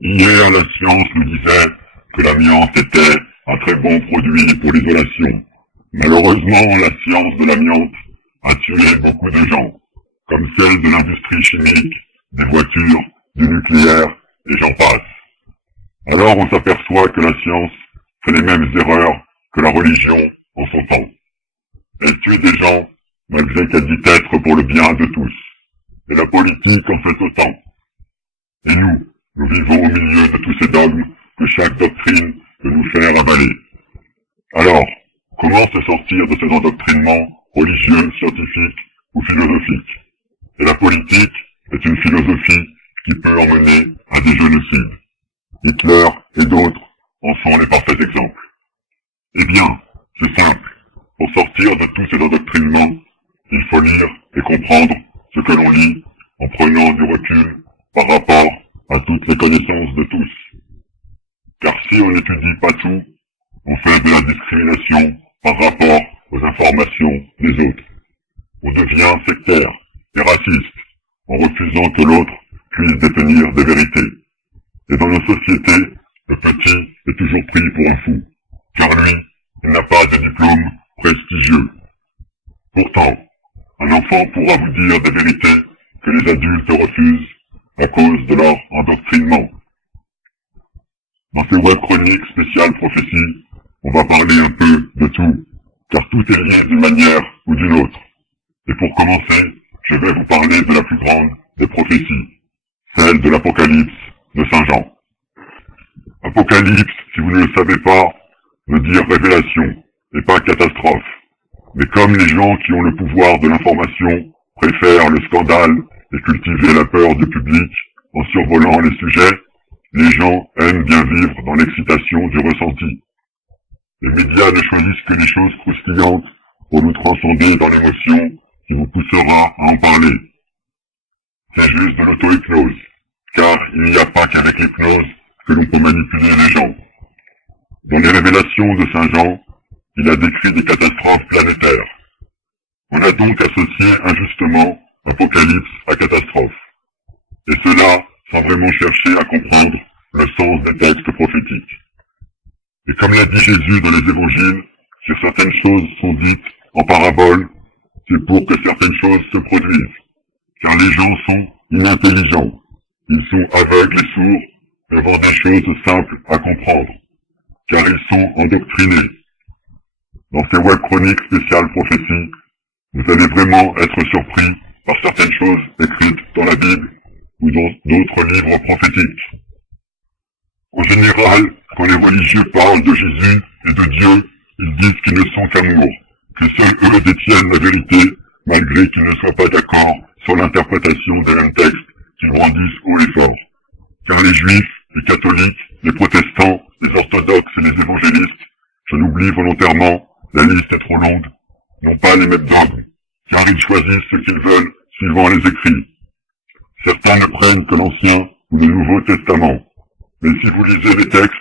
Hier, la science nous disait que l'amiante était un très bon produit pour l'isolation. Malheureusement, la science de l'amiante a tué beaucoup de gens, comme celle de l'industrie chimique, des voitures, du nucléaire, et j'en passe. Alors on s'aperçoit que la science fait les mêmes erreurs que la religion en son temps. Elle tue des gens malgré qu'elle dit être pour le bien de tous. Et la politique en fait autant. Et nous vivons au milieu de tous ces dogmes que chaque doctrine veut nous faire avaler. Alors, comment se sortir de ces endoctrinements religieux, scientifiques ou philosophiques? Et la politique est une philosophie qui peut emmener à des génocides. Hitler et d'autres en sont les parfaits exemples. Eh bien, c'est simple. Pour sortir de tous ces endoctrinements, il faut lire et comprendre ce que l'on lit en prenant du recul par rapport à toutes les connaissances de tous. Car si on n'étudie pas tout, on fait de la discrimination par rapport aux informations des autres. On devient sectaire et raciste en refusant que l'autre puisse détenir des vérités. Et dans nos sociétés, le petit est toujours pris pour un fou, car lui, il n'a pas de diplôme prestigieux. Pourtant, un enfant pourra vous dire des vérités que les adultes refusent à cause de leur endoctrinement. Dans ces web chroniques spéciales prophéties, on va parler un peu de tout, car tout est lié d'une manière ou d'une autre. Et pour commencer, je vais vous parler de la plus grande des prophéties, celle de l'Apocalypse de Saint Jean. Apocalypse, si vous ne le savez pas, veut dire révélation, et pas catastrophe. Mais comme les gens qui ont le pouvoir de l'information préfèrent le scandale et cultiver la peur du public en survolant les sujets, les gens aiment bien vivre dans l'excitation du ressenti. Les médias ne choisissent que les choses croustillantes pour nous transcender dans l'émotion qui vous poussera à en parler. C'est juste de l'auto-hypnose, car il n'y a pas qu'avec l'hypnose que l'on peut manipuler les gens. Dans les révélations de Saint Jean, il a décrit des catastrophes planétaires. On a donc associé injustement Apocalypse à catastrophe. Et cela sans vraiment chercher à comprendre le sens des textes prophétiques. Et comme l'a dit Jésus dans les évangiles, si certaines choses sont dites en parabole, c'est pour que certaines choses se produisent. Car les gens sont inintelligents. Ils sont aveugles et sourds devant des choses simples à comprendre. Car ils sont endoctrinés. Dans ces web chroniques spéciales prophéties, vous allez vraiment être surpris par certaines choses écrites dans la Bible ou dans d'autres livres prophétiques. En général, quand les religieux parlent de Jésus et de Dieu, ils disent qu'ils ne sont qu'amour, que seuls eux détiennent la vérité, malgré qu'ils ne soient pas d'accord sur l'interprétation des mêmes textes qu'ils brandissent haut et fort. Car les juifs, les catholiques, les protestants, les orthodoxes et les évangélistes, je l'oublie volontairement, la liste est trop longue, n'ont pas les mêmes dogmes, car ils choisissent ce qu'ils veulent suivant les écrits. Certains ne prennent que l'Ancien ou le Nouveau Testament. Mais si vous lisez les textes,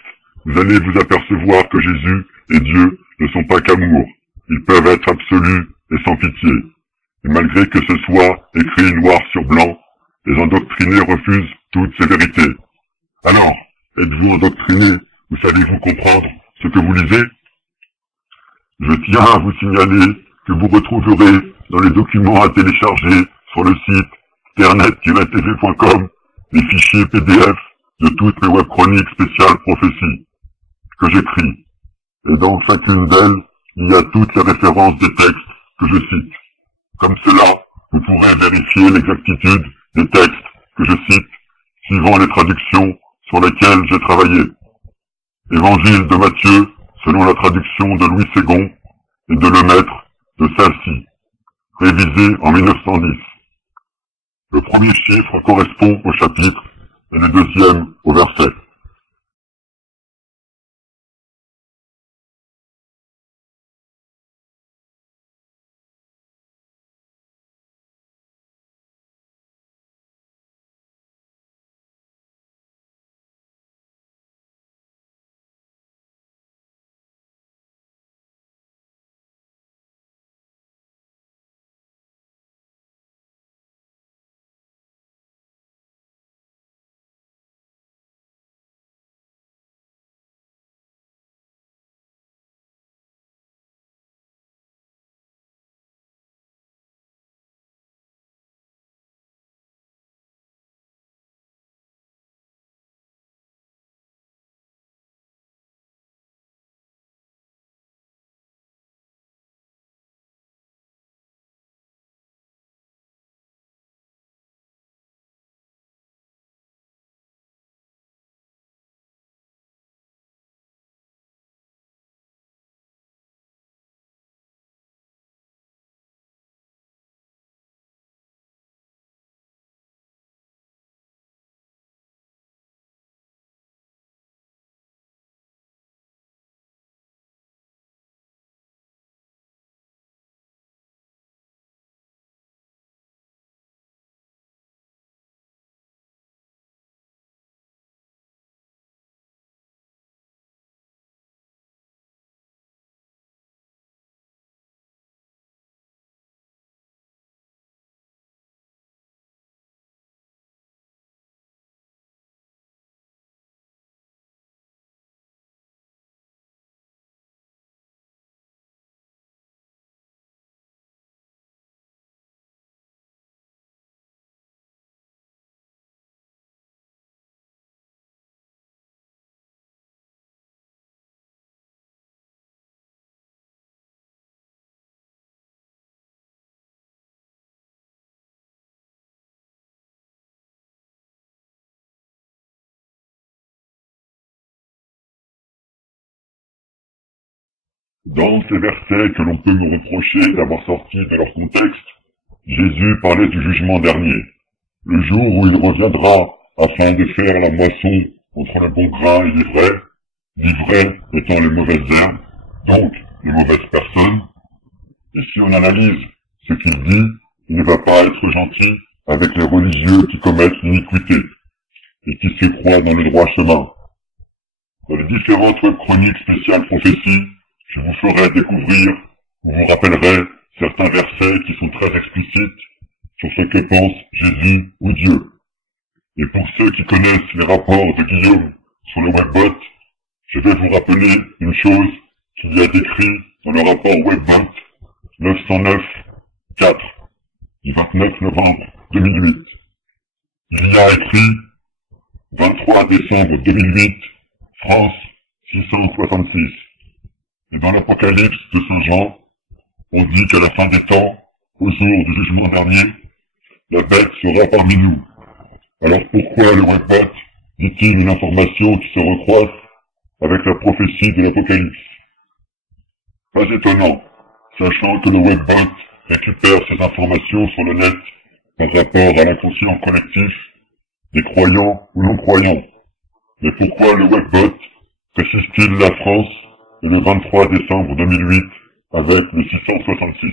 vous allez vous apercevoir que Jésus et Dieu ne sont pas qu'amour. Ils peuvent être absolus et sans pitié. Et malgré que ce soit écrit noir sur blanc, les endoctrinés refusent toutes ces vérités. Alors, êtes-vous endoctrinés ou savez-vous comprendre ce que vous lisez? Je tiens à vous signaler que vous retrouverez dans les documents à télécharger sur le site internet-tv.com les fichiers PDF de toutes les web chroniques spéciales prophéties que j'écris. Et dans chacune d'elles, il y a toutes les références des textes que je cite. Comme cela, vous pourrez vérifier l'exactitude des textes que je cite, suivant les traductions sur lesquelles j'ai travaillé. Évangile de Matthieu, selon la traduction de Louis II et de Lemaître de Saint-Cy, révisé en 1910. Le premier chiffre correspond au chapitre et le deuxième au verset. Dans ces versets que l'on peut me reprocher d'avoir sortis de leur contexte, Jésus parlait du jugement dernier, le jour où il reviendra afin de faire la moisson entre le bon grain et l'ivraie étant les mauvaises herbes, donc les mauvaises personnes. Et si on analyse ce qu'il dit, il ne va pas être gentil avec les religieux qui commettent l'iniquité et qui se croient dans le droit chemin. Dans les différentes chroniques spéciales prophéties, je vous ferai découvrir ou vous rappellerai certains versets qui sont très explicites sur ce que pense Jésus ou Dieu. Et pour ceux qui connaissent les rapports de Guillaume sur le Webbot, je vais vous rappeler une chose qu'il y a décrit dans le rapport Webbot 909-4 du 29 novembre 2008. Il y a écrit 23 décembre 2008, France 666. Et dans l'Apocalypse de ce genre, on dit qu'à la fin des temps, au jour du jugement dernier, la bête sera parmi nous. Alors pourquoi le Webbot dit-il une information qui se recroise avec la prophétie de l'Apocalypse? Pas étonnant, sachant que le Webbot récupère ces informations sur le net par rapport à l'inconscient collectif des croyants ou non-croyants. Mais pourquoi le Webbot précise-t-il la France et le 23 décembre 2008 avec le 666?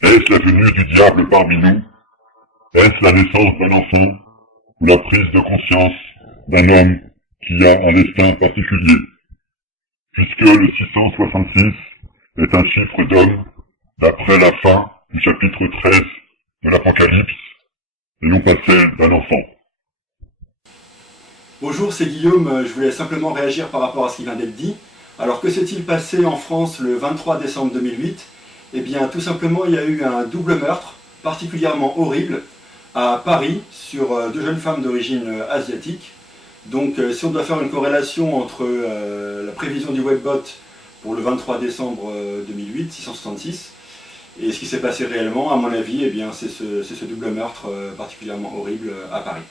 Est-ce la venue du diable parmi nous? Est-ce la naissance d'un enfant ou la prise de conscience d'un homme qui a un destin particulier? Puisque le 666 est un chiffre d'homme d'après la fin du chapitre 13 de l'Apocalypse et non pas celle d'un enfant. Bonjour, c'est Guillaume, je voulais simplement réagir par rapport à ce qui vient d'être dit. Alors que s'est-il passé en France le 23 décembre 2008? Eh bien tout simplement il y a eu un double meurtre particulièrement horrible à Paris sur deux jeunes femmes d'origine asiatique. Donc si on doit faire une corrélation entre la prévision du Webbot pour le 23 décembre 2008, 666, et ce qui s'est passé réellement, à mon avis, eh bien c'est ce double meurtre particulièrement horrible à Paris.